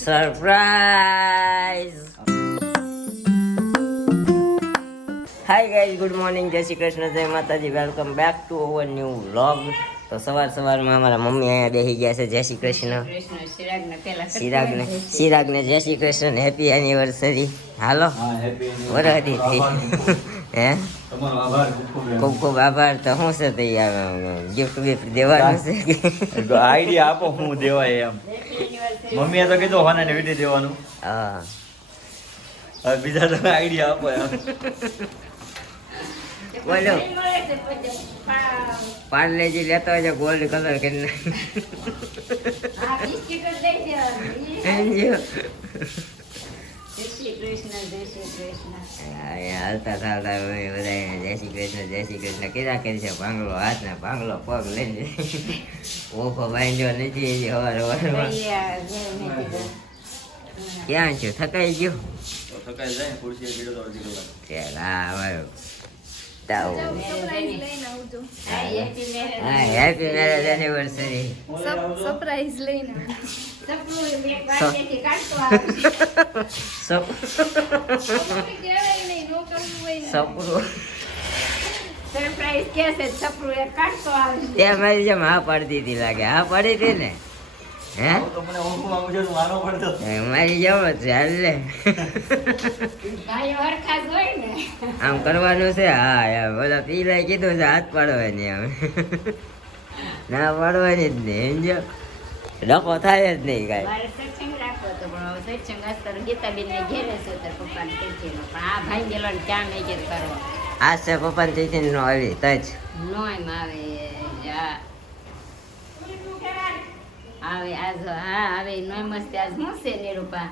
Surprise. Hi guys, good morning, જય શ્રી કૃષ્ણ, જય Mataji, welcome back to our new vlog. તો સવારમાં અમારા મમ્મી અહીંયા બેસી ગયા છે. જય શ્રી કૃષ્ણ. ચિરાગને જય શ્રી કૃષ્ણ, હેપી એનિવર્સરી. હાલો, વરહદી થઈ. હે, ખૂબ ખૂબ આભાર. તો શું છે તે ગિફ્ટ બિફ્ટ દેવાનું છે કે આઈડિયા આપો હું દેવાય એમ. મમ્મીએ તો કીધું હોનાને વીટી દેવાનું. હા, હવે બીજા તમે આઈડિયા આપો એમ. બોલો, પાર્લેજી લેતો હોય ગોલ્ડ કલર કરીને. હાલતા ચાલતા બધા જય શ્રી કૃષ્ણ કીધા કરી છે. ભાંગલો હાથ ને ભાંગલો પગ લઈને ઓખો બાંધ્યો નથી. હવાર ક્યાં છું? થકાઈ ગયો. થકાઈ જાય ખુરશી કીધો તો અડધી કલાક. ચાલ, હા હવે હેપી મેરેજ એનિવર્સરી. સરપ્રાઈઝ લઈને સરપ્રાઈઝ કે છે છપરું એ કાઢતો આવે. તે મારી જેમ હા પાડતી હતી લાગે. હા પાડી હતી ને? હે, તો મને ઓળખું આવું છે માનો પડતો. મારી જેમ જ છે. હાલ લે, આમ કરવાનું છે. હા યાર, બધા પીલાય કીધું છે હાથ પાડવાની. હવે ના પાડવાની જ નહીં. સમજો, ડખો થાય જ નહીં કાંઈ. આ છે પપ્પાને તિથિ નો હળી તજ આવે આજ. હા આવે નોય મસ્ત આજ હું છે નિરૂપા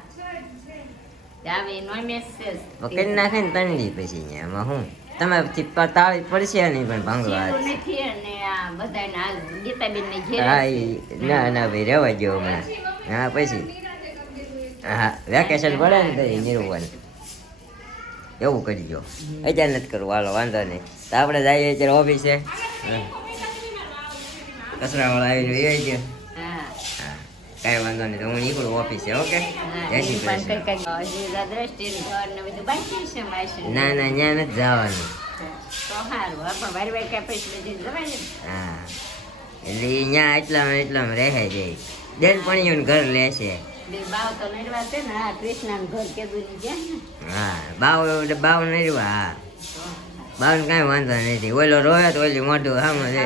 આવે નોય મેસ છે વકીલ નાખે ને તંડી પછી એમાં હું તમે તાળી પડશે નહીં પણ ભાંગલો હાથ નથી. અને આ બધાને આજ ગીતાબેન ને ઘેર હા ના ના ભાઈ રહેવા જેવો હમણાં. હા પછી હા વેકેશન પડે ને તો નિરૂપણ એવું કરજો. અત્યારે નથી કરવું, હાલો વાંધો નહીં. તો આપણે જઈએ અત્યારે ઓફિસે. કચરાવાળા આવી જોઈએ છે. હા કાંઈ વાંધો નહીં, તો હું નીકળું ઓફિસે. ઓકે, જય શ્રી કૃષ્ણ. ના ના, ત્યાં નથી જવાનું. હા, એટલે ત્યાં એટલામાં રહે જાય. બેનપણીઓને ઘર લેશે. હા, બાવ નરવા. હા, બાવને કાંઈ વાંધો નથી. ઓલો રોહે તો ઓલી મોઢું સામે છે.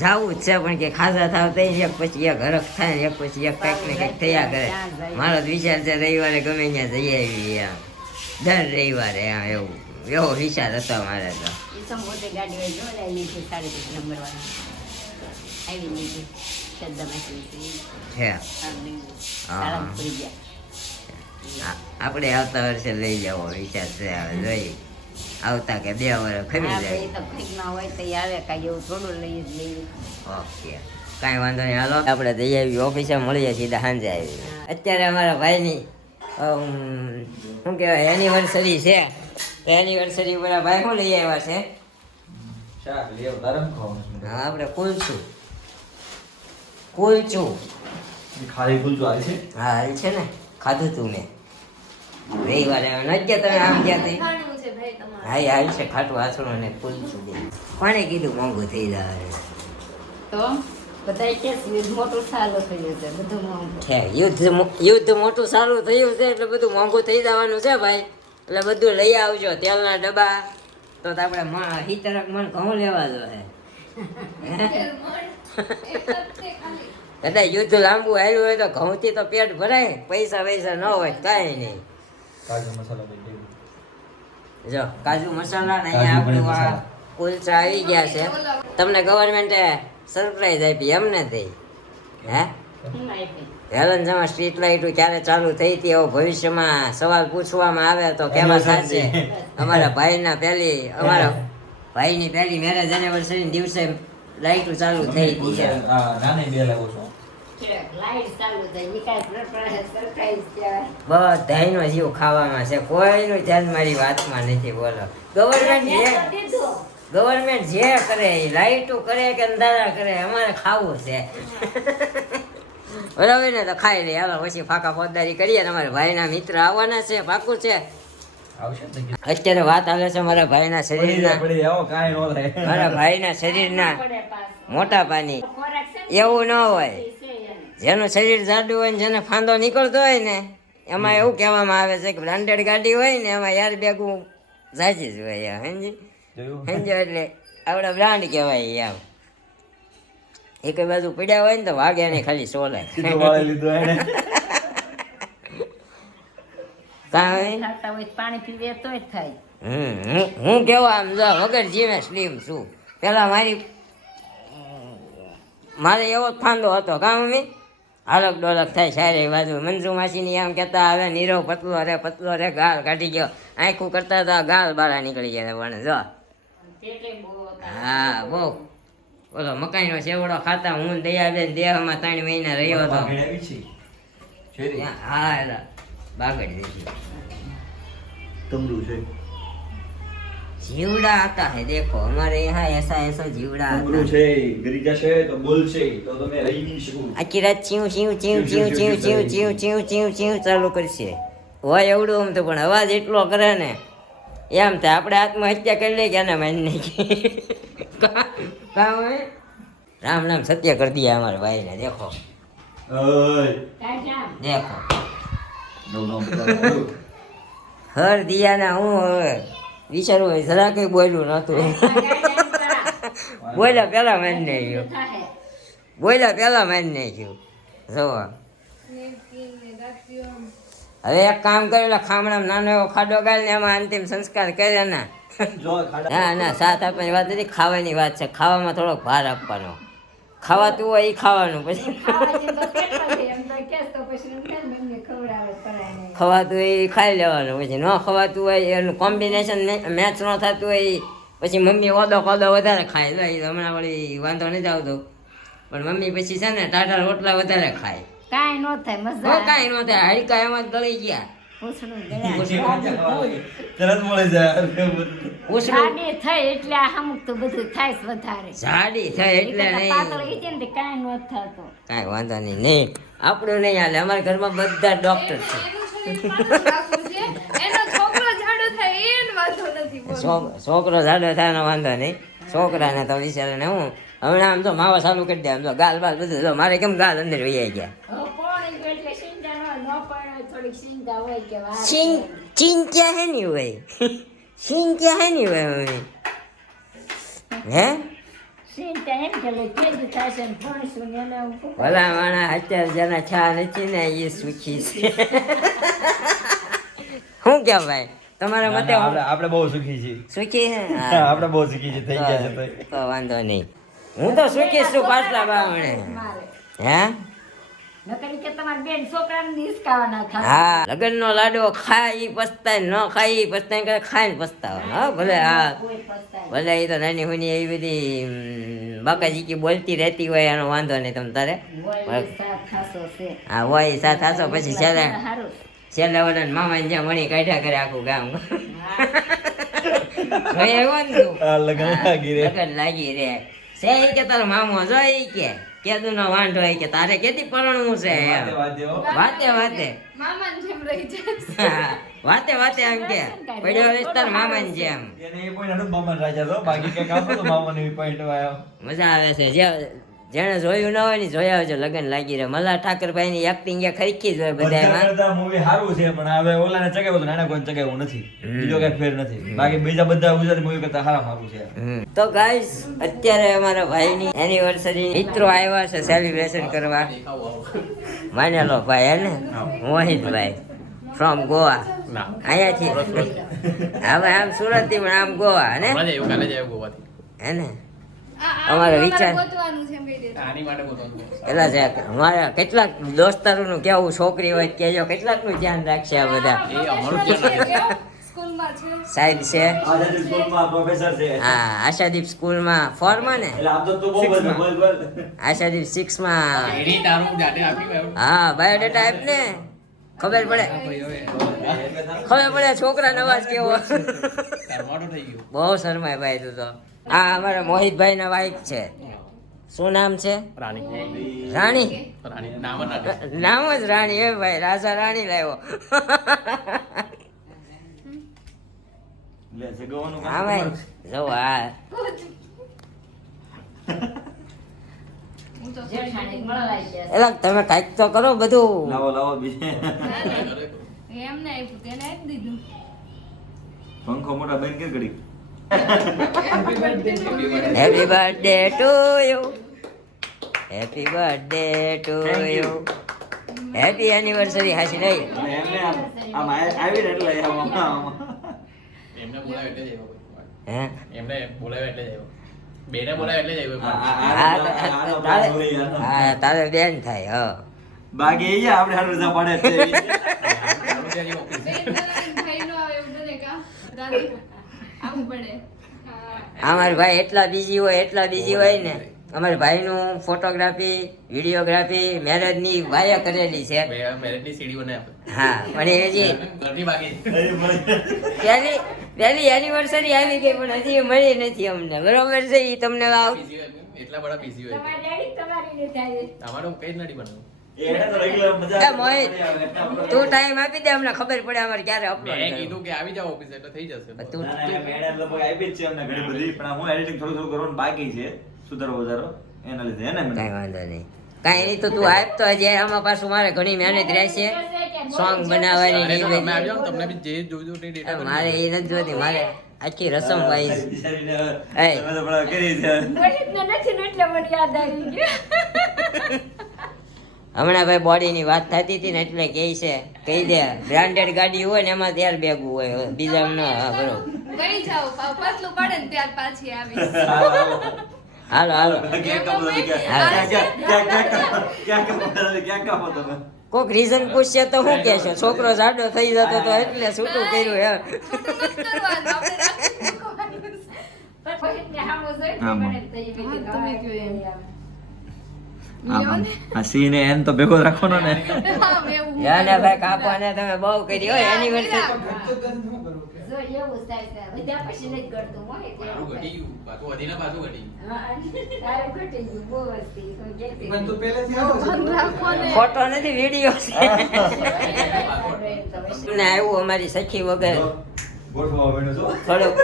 જાવું જ છે પણ કે ખાસા થાવ તો એક પછી એક હરખ થાય ને એક પછી એક કંઈક ને કંઈક થયા કરે. મારો જ વિચાર છે રવિવારે ગમે ત્યાં જઈ આવી એમ. દર રવિવારે એમ એવો વિચાર હતો મારે તો. આપણે આવતા વર્ષે લઈ જવો વિચાર છે. હવે જોઈ આવતા કે 2 વર્ષ ખરી જાય. ઓકે, કાંઈ વાંધો નહીં. હાલો આપણે જઈ આવી ઓફિસે, મળીએ સીધા સાંજે આવી. અત્યારે અમારા ભાઈની શું કહેવાય એનિવર્સરી છે. તો એનિવર્સરી ઉપર ભાઈ શું લઈ આવ્યા છે? હા, આપણે કુલચું ખાલી કુલચું આવે છે. હા હાલ છે ને, ખાધું તું મેં રવિવારે. નથી તમે આમ ગયા હતી. હા હાલ છે, ખાટું આસણું ને કુલચું દે. કોને કીધું મોંઘું થઈ જાય? તો બધા કે યુદ્ધ મોટું ચાલુ થયું છે, બધું મોંઘું છે. યુદ્ધ મોટું સારું થયું છે એટલે બધું મોંઘું થઈ જવાનું છે ભાઈ. એટલે બધું લઈ આવજો. તેલના ડબ્બા તો આપણે 70 મણ ઘઉં લેવા જો હે. એટલે યુદ્ધ લાંબુ હાલ્યું હોય તો ઘઉંથી તો પેટ ભરાય. પૈસા ન હોય કાંઈ નહીં. કાજુ મસાલા બધી જો કાજુ મસાલા ને અહીંયા આપણું આ કુલચા આવી ગયા છે. તમને ગવર્મેન્ટે સરપ્રાઈઝ આપી એમને થઈ. હે, હેલન જમા સ્ટ્રીટ લાઇટ ક્યારે ચાલુ થઈ હતી એવો ભવિષ્યમાં સવાલ પૂછવામાં આવે તો કેવા થશે? અમારા ભાઈની પહેલી મેરેજ એનિવર્સરી દિવસે લાઇટો ચાલુ થઈ હતી. બધાનો જીવ ખાવામાં છે, કોઈનું ધ્યાન મારી વાતમાં નથી. બોલો, ગવર્મેન્ટ ગવર્મેન્ટ જે કરે એ લાઈટો કરે કે અંધારા કરે અમારે ખાવું છે બરાબર ને? તો ખાઈ લે હાલો, પછી ફાંકા ફોજદારી કરીએ. અમારા ભાઈના મિત્ર આવવાના છે, પાકું છે. આવશે ને કે અત્યારે વાત હાલે છે મારા ભાઈના શરીરના, પડી આવો કાંઈ નો થાય. મારા ભાઈના શરીરના પડે પાછું. મોટા પાની. ખોરાક છે ને એવું ન હોય. છે એને. જેનું શરીર જાડું હોય ને જેને ફાંદો નીકળતો હોય ને એમાં એવું કહેવામાં આવે છે કે બ્રાન્ડેડ ગાડી હોય ને એમાં યાર બેગું જાજી જ હોય. સમજી જોયું? સમજો એટલે આપણા બ્રાન્ડ કહેવાય આમ. એક બાજુ પીડ્યા હોય ને તો વાગે નહીં, ખાલી સોલે સીધું વાળી લીધું એને. કાંઈ ખાતા હોય તો પાણી પીવે તોય થાય. હું કેવા આમ જો વગર જીવે સ્લીમ છું. પેલા મારે એવો જ ફાંદો હતો કાં મમ્મી? હાલક ડોલક થાય સારી બાજુ. મંજુ માસીની એમ કહેતા હવે નીરવ પતલો રે ગાળ કાઢી ગયો. આંખું કરતા હતા ગાળ બાળા નીકળી ગયા પણ જો. પેટે બહુ હતા. હા બહુ. ઓલો મકાઈનો સેવડો ખાતા હું ને દયાબેન દેહમાં 3 મહિના રહ્યો હતો. ભાગીને આવી છે. શેરી. હા એલા બાગડ દેખી તમરું છે. જીવડા आता है देखो हमारे यहाँ ऐसा जीवड़ा તમરું आता છે. ગરી જશે તો બોલશે તો તમે રહી નહીં શકો. આખી રાત ચીવ ચીવ ચીવ ચીવ ચીવ ચીવ ચીવ ચીવ ચીવ ચીવ ચાલુ કરશે. હોય એવડું આમ તો પણ અવાજ એટલો કરે ને એમ થાય આપણે આત્મહત્યા કરી લે કે એને માની નાખી. કામ હોય રામ નામ સત્ય કરી દિયા અમારા ભાઈને. દેખો ઓય. કાઢ્યા. દેખો નો નો બતાવો. હર દિયાના હું હવે વિચારું હોય જરા કઈ બોલ્યું નતું. બોલ્યા પેલા માની નાખ્યું. થાય. બોલ્યા પેલા માની નાખ્યું. જોવા હવે એક કામ કરેલા ખામણામાં નાનો એવો ખાડો ગાળ ને એમાં અંતિમ સંસ્કાર કર્યા ના. જો ખાડા. ના સાથ આપવાની વાત નથી, ખાવાની વાત છે. ખાવામાં થોડોક ભાર આપવાનો. ખાવાતું હોય એ ખાવાનું, પછી ખાવાથી તો કેટલો છે એમ તો કેસ તો પછી એમ કે મમ્મી ખવડાવે પરાય નહીં. ખવાતું હોય એ ખાઈ લેવાનું. પછી ન ખવાતું હોય એનું કોમ્બિનેશન મેચ ન થતું હોય ઈ પછી મમ્મી ઓદો વધારે ખાય. લો એ હમણાં વળી વાંધો નથી આવતો પણ મમ્મી પછી છે ને ટાટા રોટલા વધારે ખાય. કાંઈ નો થાય તો મજા કાંઈ ન થાય, હાડકા એમાં જ ગળી ગયા. પૂછડું તરત મળે જાય. ઉસરું જાડી થઈ એટલે આ અમુક તો બધું થાય જ વધારે. જાડી થાય એટલે પાતળી નહીં, છે ને તે કાંઈ નો થતો. કાંઈ વાંધો નહીં. આપણું નહીં હાલે. અમારા ઘરમાં બધા ડોક્ટર છે. એનો છોકરો જાડો થાય એને વાંધો નથી બોલો. છોકરો જાડો થાય એનો વાંધો નહીં. છોકરાને તો વિચારે હું હમણાં આમ તો માવા ચાલુ કરી દે. આમ તો ગાલ બાલ બધું જો મારે કેમ ગાલ અંદર વહી ગયા. હવે પોણી ગયું એટલે ચિંતા ન હોય, ન પણ હોય થોડીક ચિંતા હોય કે વાર ચીન ચીન ક્યાં હે નહીં હોય? ચીન ક્યાં હે નહીં હોય મમ્મી? હે ચિંતા એમ કે લે કેદી થશે ને ભણશું ને એને હું શું કરું? ભલા માણા અત્યારે જેના છા નથી ને એ સુખી છે. શું કે ભાઈ તમારા મતે આપણે બહુ સુખી છીએ. સુખી છે? આપણે બહુ સુખી છીએ. થઈ ગયા છે તો. તો વાંધો નહીં. હું તો સુખી છું પાછલા બાવણે. મારે હે નકરી કે તમારા બેન છોકરાને નિસકાવાના થાય. હા લગનનો લાડવો ખાય ઈ પસ્તાય, ન ખાય ઈ પસ્તાય, કરે ખાઈને પસ્તાવાનો. હા ભલે હા કોઈ પસ્તાય ભલે એ તો નાની હુની એવી બધી બાકાજી બોલતી રહેતી હોય એનો વાંધો નહીં તમ તારે. હોય એ સાથ ખાસો છે. હા હોય સાથ હાસો પછી છેલ્લે હારું. છેલ્લે વડે મામાને જ્યાં મણી કાઢ્યા કરે આખું ગામ. હા. જોઈ આવ્યો ને તું? આ લગન લાગી રે. લગન લાગી રે છે ઈ કે તારો મામો જોઈ કે કેદું નો વાંઢો હોય કે તારે કેદી પરણવું છે એમ. વાતે હો. વાતે મામાને જેમ રહી જાય. હા, વાતે એમ કે પડ્યો વિસ્તાર મામાને જેમ. એને એ point હતું મામા રાજા તો બાકી કંઈક આવતું તો મામાને એ point આવ્યો. મજા આવે છે. જેને જોયું ના હોય ને જોયા આવજો. લગન લાગી રહે. મલ્હાર ઠાકરભાઈ ની એક્ટિંગ ખરીકી જ હોય બધામાં. બધા movie સારું છે પણ હવે ઓલાને ચગાવ્યું હતું ને આને કોઈ ચગાવ્યું નથી. બીજો કઈ ફેર નથી. બાકી બીજા બધા ગુજરાતી movie કરતા સારું છે. તો ગાઈસ અત્યારે અમારા ભાઈની એનિવર્સરી મિત્રો આવ્યા છે સેલિબ્રેશન કરવા. માનેલો ભાઈ હે ને મોહિતભાઈ ફ્રોમ ગોવા. અહીંયાથી હવે આમ સુરત થી પણ આમ ગોવા હે ને અમારો વિચાર ગોતવાનું છે મેં એટલા છે. અમારા કેટલાક દોસ્તારોનું કેવું છોકરી હોય કેજો કેટલાકનું ધ્યાન રાખશે આ બધા. સ્કૂલમાં છે. સાહેબ છે આઝાદી સ્કૂલમાં પ્રોફેસર છે. હા આશાદીપ સ્કૂલમાં 4 માં ને એટલે આમ તો તું બહુ બધું બોલ. આશાદીપ 6 માં. હા બાયોડેટા આપ ને ખબર પડે છોકરાનો અવાજ કેવો. બહુ શરમાય ભાઈ તું તો. આ અમારા મોહિતભાઈ ના વાઈફ છે. શું નામ છે? રાણી રાણી. રાણી નામ જ રાણી. નામ જ રાણી. હે ભાઈ, રાજા રાણી લાવ્યો. લે જગવાનું કામ હા ભાઈ, જો આ હું તો જેઠાણી મળવાઈ ગયા છે. એલા તમે કાંઈક તો કરો બધું. લાવો લાવો બીજે એમને આપ્યું તેને આપી દીધું. પંખો મોટા બંધ કે ઘડી happy birthday to you. Happy birthday to you. Happy anniversary. હાસી નહીં. અને એમને આમ આવી એટલે એમને બોલાવે એટલે જ આવ્યો. હે એમને બોલાવે એટલે જ આવ્યો. બેને બોલાવે એટલે જ આવ્યો. હા, તારે બેન થાય. હ બાકી અહીંયા આપણે હારું રજા પાડે છે ચાલુ ત્યાંની ઓફિસ. બે જણાને ભાઈ નો આવે એવું બને કા? દાદી આવું પડે. હા. અમારા ભાઈ એટલા બીજી હોય ને. અમારા ભાઈનું ફોટોગ્રાફી, વિડીયોગ્રાફી, મેરેજની વાયા કરેલી છે. મેરેજની સીડી બનાવે આપણે. હા, પણ એ હજી ઘરની બાકી. પહેલી એનિવર્સરી આવી ગઈ પણ હજી મળી નથી અમને. બરોબર છે? ઈ તમને busy હોય, એટલા બધા busy હોય. તમારા ડેડી તમારી રીતે આવી. તમારું કઈ જ નથી બનાવવું. એને તો regular મજા એ મોહિત, તું ટાઈમ આપી દે, અમને ખબર પડે અમારે ક્યારે અપલોડ મેં કરવું. કીધું કે આવી જાવ ઓફિસ એટલે થઈ જશે. તું ના, ના, મેડમ લોકો આપી જ છે અમને ઘણી બધી, પણ હું editing થોડું કરવાનું બાકી છે, સુધારો વધારો એના લીધે હે ને મેડમ? કાંઈ વાંધો નહીં. કાંઈ નહીં તો તું આપ તો હજી આમાં પાછું મારે ઘણી મહેનત રહેશે. સોંગ બનાવવાની અરે ને તો ઈ તમે આવી બધી. જાઓ ને, તમને બી જે જોઈતું તે data કરી મારે એ નથી જોતી, મારે આખી રસમ વાઈઝ. બિચારીને એ. તમે તો પણ કરી છે. મોહિતને નથી ને એટલે મને યાદ આવી ગયું. હમણાં ભાઈ બોડીની વાત થતી હતી ને એટલે કહે છે, કહી દે બ્રાન્ડેડ ગાડી હોય ને એમાં ત્યાર ભેગું હોય, બીજા ના. હા, બરોબર. ગઈ જાઓ પાછલું પડે ને ત્યાર પાછી આવીશ. હાલો હાલો. ક્યાં કાપો તમે? ક્યાં કાપો તમે? કોક રીઝન પૂછશે તો શું કહેશો? છોકરો જાડો થઈ જતો તો એટલે છૂટું કર્યું એમ. છોટું નથી કરવાનું, આપણે રાખી મૂકવાનું છે. પણ મોહિતને સામો જોઈને આમાં. મને થઈ ગયું. હા, તમે કહ્યું એમ. આમ આ સીને એન તો ભેગો રાખવાનો ને. હા, એવું. યાને ભાઈ કાપવાને તમે બહુ કરી હોય એનિવર્સરી. જો એવું થાય છે. વધ્યા પછી નથી કરતું મોહિત. પાછું ઘટી ગયું. પાછું વધીને પાછું ઘટી ગયું. હા, તારે ઘટી ગયું. બહુ વસ્તી. કોઈ કહેતી બંધ રાખો ને. ફોટો નથી, વિડીયો છે. તમને આવ્યું અમારી સખી વગર ગોઠવા બેનો છો. થોડુંક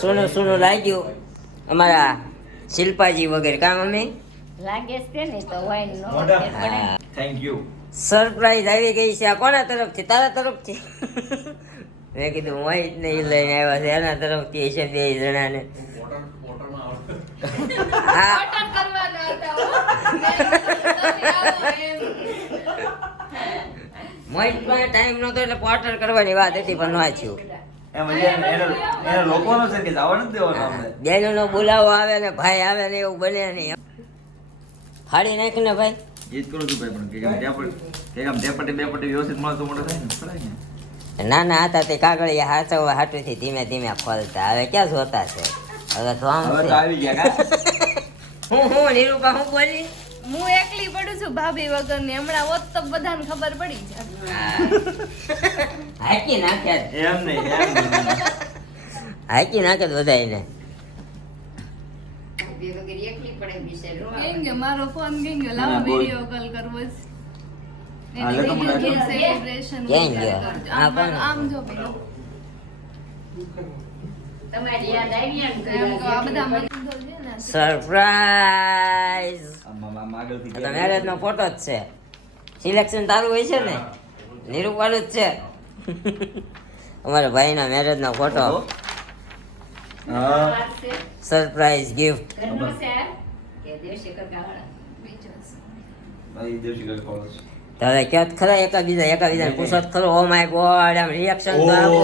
સૂનું સૂનું લાગ્યું અમારા શિલ્પાજી વગર. કામ અમે લાગે છે ને તો હોય નો હા. Thank you. સરપ્રાઈઝ આવી ગઈ છે. આ કોના તરફથી? તારા તરફથી? મેં કીધું મોહિત ને ઈ લઈને આવ્યા છે, એના તરફથી હશે બે જણાને. મોટરમાં આવડે. હા, બટન કરવાના હતા, હો. તમે આવો એમ. મોહિત પાસે ટાઈમ નહોતો એટલે પોર્ટર કરવાની વાત હતી પણ ન થયું. એમ હજી એને રોકવાનો છે કે જવા નથી દેવાનો આપણે. બેનનો બોલાવો આવે ને ભાઈ આવે ને એવું બને નહીં. ફાડી નાખ ને ભાઈ. એ જ કરું છું ભાઈ, પણ કે આમ બે પટ્ટી વ્યવસ્થિત મળે તો મોટો થાય ને. ખરાય ને? નાના હતા તે કાગળિયા હાચવવા હાટુથી ધીમે ધીમે ખોલતા. હવે ક્યાં જોતા છે? હવે તો આમ હવે છે. તો આવી ગયા કા? હું નિરૂપા હું બોલી? હું એકલી પડું છું ભાભી વગરની. હમણાં હોત તો બધાને ખબર પડી જાય. હાકી નાખે એમ નહીં, એમ નહીં. હાકી નાખે બધાને. એકલી પડે બિચારી. કેમ કે મારો ફોન કેમ કે ના, લાવો બોલ. વિડિયો કોલ કરવો છે. હા, લે તો મને એની આપો. celebration ક્યાં વગેરે ગયો? કરજો. હા, પણ- આમ જો પેલો. તમારી યાદ આવી એમ એમ તો આ બધા મને છે ને. સરપ્રાઈઝ. આમ આગળથી તો મેરેજ નો ફોટો જ છે. સિલેક્શન તારું હોય છે ને? નિરૂપાનું જ છે. અમારા ભાઈના મેરેજ નો ફોટો. હા. વાત છે. Surprise gift. ઘરનો છે કે દેશી કરકાવાળા? બીજો છે. ભાઈ દેવશી ગઢ કોલેજ. તો હવે ક્યાં ખરા એકાબીજાને પૂછો તો ખરો. ઓ માય ગોડ, આમ રિએક્શન તો આપો.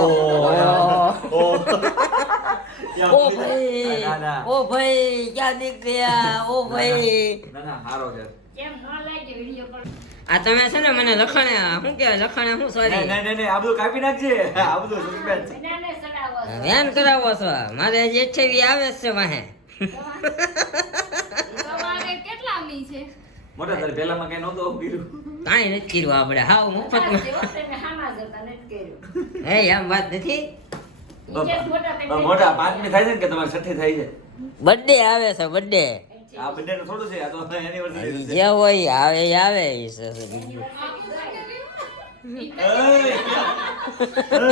ઓ ભાઈ, ના, ના. ઓ ભાઈ ક્યાં નીકળ્યા? ઓ ભાઈ. ના ના હારો છે. કેમ ન લાગે વિડીયો કોલ? આ તમે છે ને મને લખાણે શું કહેવાય? લખાણે શું સોરી નહીં, આ બધું કાપી નાખજે. આ બધું suspense. નાને સડાવો છો. વેન કરાવો છો? મારે હજી 28 આવે જ છે વાહે. તમારે કેટલા મી છે? મોટા તારે પહેલામાં કઈ નહોતું આવું કર્યું. કાંઈ નથી કર્યું આપણે. હાવ મફતમાં. તમે હામાં જતા નથી કર્યું. હે એમ વાત નથી. ઈ જે મોટા તમે મોટા પાંચમી થાય છે ને કે તમારે છઠ્ઠી થાય છે? બર્થડે આવે છે બર્થડે આ બધે થોડું છે આ તો એનિવર્સરી છે જે હોય ઈ આવે ઈ આવે ઈ છે બીજું.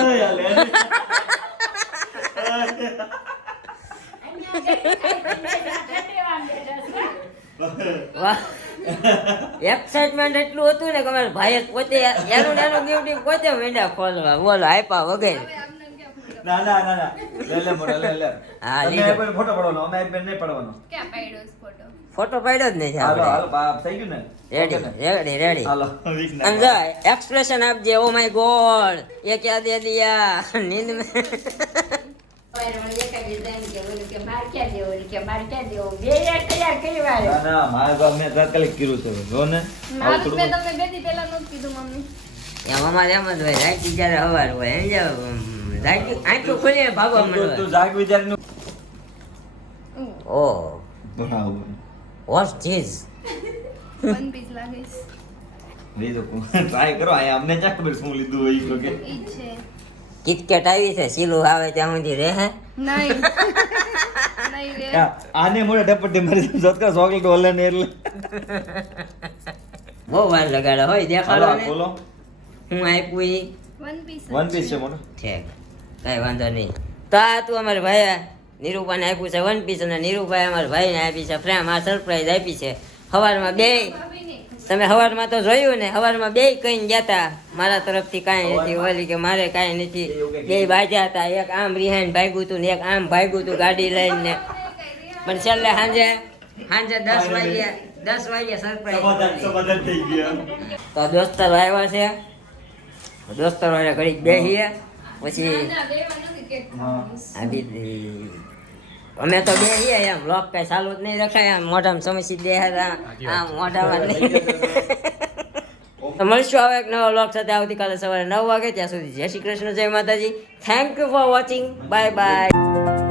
એય લે વાહ એક્સાઇટમેન્ટ એટલું હતું ને કે અમારા ભાઈએ પોતે એનું નાનું ગિફ્ટ પોતે મીંડા ખોલવા બોલો આપ્યા વગર ના ના ના ના લે લે મોટા લે લે હા, તમે લીધો. એક વાર ફોટો પાડવાનો અમે એક બેન નહીં પાડવાનો ક્યાં પાડ્યો છે ફોટો? ફોટો પાડ્યો જ નથી હાલો આપણે હાલો બાપ થઈ ગયું ને રેડી ઓકે ને? રેડી રેડી હાલો વીક ના અને જો એક્સપ્રેશન આપજે ઓ માય ગોડ ये क्या दे दिया नींद में ના ના મારે તો મેં તાત્કાલિક કર્યું છે જો ને મારું મેં તમને બે દી પહેલા નહોતું કીધું મમ્મી. એમ અમારે એમ જ હોય રાઈટ જ્યારે હવાર હોય એમ જ રાઈટ આંખો ખોલીને ભાગવા તું માંડવા જાગ વિચારીને ઓ બરાબર વોટ ચીઝ વન પીસ લાગે છે. લીધો ટ્રાય કરો આ અમને ક્યાં ખબર શું લીધું હોય ઈ તો કે ઈ જ છે. કિટકેટ આવી છે સીલું આવે ત્યાં સુધી રહે નહીં નહીં રે. આને મોડે ડપટી મારી જોત કર ચોકલેટ ઓલે ને એટલે બહુ વાર લગાડે હોય હાલો દેખાડો ને બોલો હું આપ્યું ઈ વન પીસ વન પીસ છે મોટો ઠીક કઈ વાંધો નહીં તો આ તું અમારા ભાઈ નીરુભાઈને આપ્યું છે વન પીસ અને નીરુભાઈ અમારા ભાઈને આપી છે ફ્રેમ આ સરપ્રાઈઝ આપી છે સવારમાં બે તમે સવારમાં તો જોયું ને સવારમાં બે કઈ ગયા હતા મારા તરફથી કાંઈ નથી ઓલી કે મારે કાંઈ નથી બે બાજ્યા હતા એક આમ રિહાઈને ભાગ્યું હતું ને એક આમ ભાગ્યું હતું ગાડી લઈને પણ છેલ્લે સાંજે 10 વાગ્યા સરપ્રાઈઝ સમાધાન થઈ ગયા તો દોસ્તારો આવ્યા છે દોસ્તારો હારે ઘડીક બેસીએ પછી હા આ બી અમે તો બેસીએ એમ બ્લોક કઈ ચાલુ જ નહીં રખાય આમ મોઢામાં સમસી દે આમ મોઢામાં નહીં તો મળશું હવે એક નવા બ્લોગ સાથે આવતીકાલે સવારે 9 વાગે ત્યાં સુધી જય શ્રી કૃષ્ણ જય માતાજી thank you for watching bye bye